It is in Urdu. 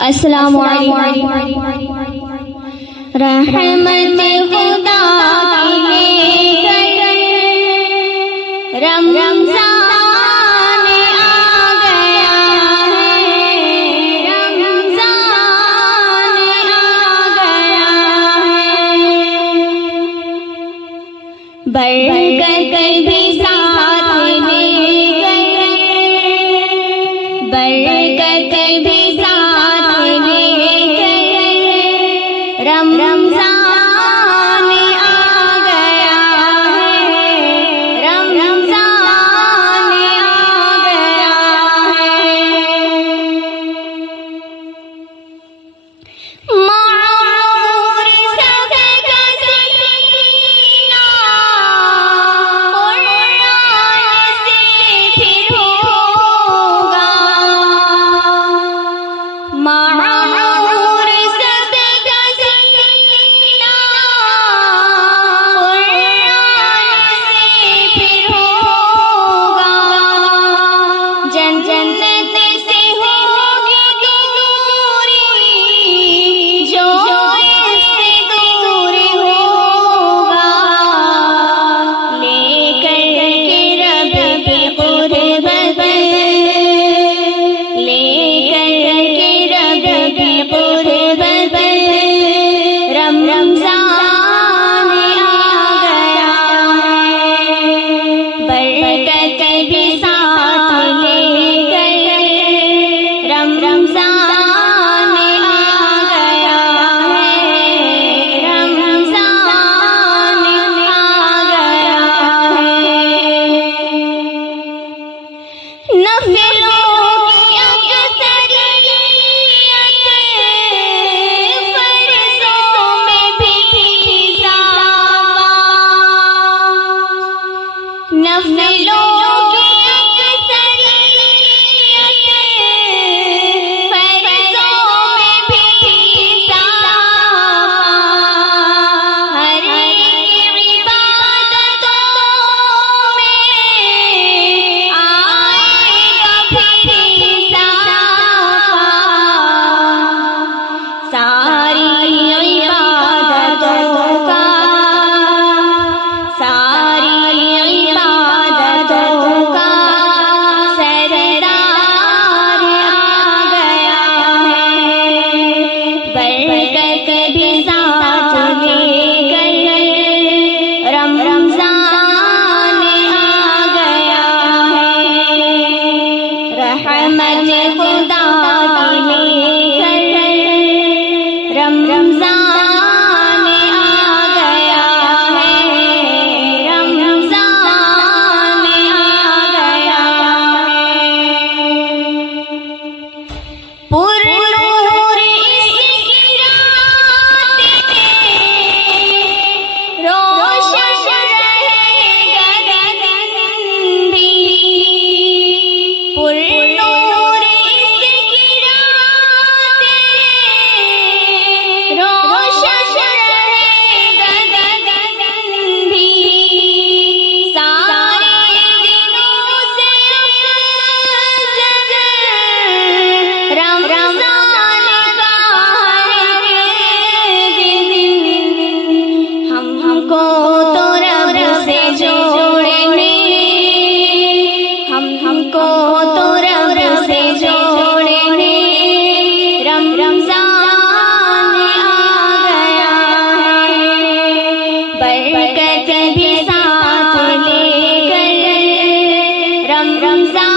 السلام علیکم۔ رحمت خدا کی لے کر رمضان آ گیا ہے، رمضان آ گیا ہے، برکت بھی ساتھ لے کر، برکت بھی رمضان آ گیا ہے، رمضان آ گیا ہے۔ معمور سب کا سینہ قرآن سے پھر ہوگا، معمور سب کا سینہ قرآن سے پھر ہوگا، جنت سے ہوگی دوری جو اس سے دور ہوگا، لے کر کے رب کی قربت، لے کر کے رب کی قربت، رمضان آ گیا ہے، برکت بھی ساتھ لے کر رمضان آ گیا ہے، رمضان آ گیا ہے۔ نفلوں کی اکثریت فرضوں میں بھی اضافہ، نفلوں کی اکثریت فرضوں میں بھی اضافہ، ہر ایک عبادتوں میں آئے گا پھر اضافہ، ساری عبادتوں کا، ساری عبادتوں کا سردار آ گیا ہے، برکت بھی ساتھ لے کر رمضان آ گیا ہے، رحمت خدا کی لے کر رمضان آ گیا ہے، رمضان آ گیا ہے۔ پرنور اس کی رات میں روشن رہے گا دن بھی، پرنور اس کی رات میں روشن رہے گا دن بھی، سارے دنوں سے رمضان کا ہر دن، ہم کو تو رب سے جوڑنے، ہم کو تو رب سے جوڑنے رمضان آ گیا ہے، برکت بھی ساتھ لے کر رمضان